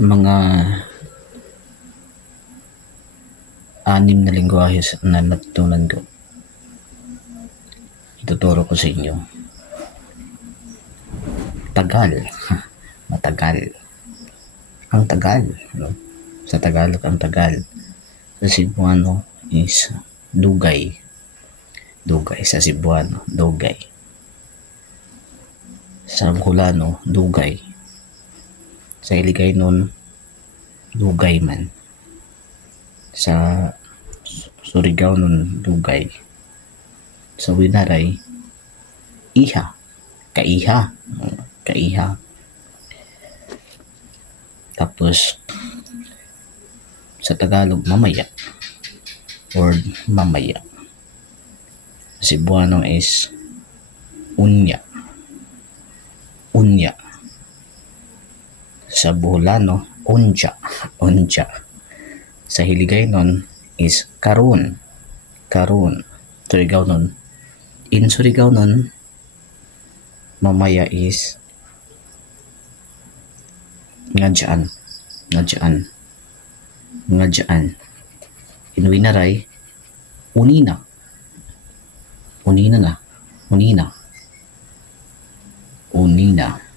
mga anim na lengguwahe na natutunan ko. Ituturo ko sa inyo. Tagal. Matagal. Ang tagal. No? Sa Tagalog, ang tagal. Sa Cebuano is dugay. Dugay. Sa Cebuano, dugay. Sa Bicolano, dugay. Sa Iligaynon, dugay man. Sa Surigao nun, dugay. Sa Winaray, iha. Kaiha. Kaiha. Tapos, sa Tagalog, mamaya. Or mamaya. Sa Cebuano is unya. Unya. Sa Bicolano, unja. Unja. Sa Hiligaynon is karon. Karon. Surigao nun. In Surigao nun, mamaya is ngadjaan. Ngadjaan. Ngadjaan. In Winaray, unina. Unina na. Unina. Unina.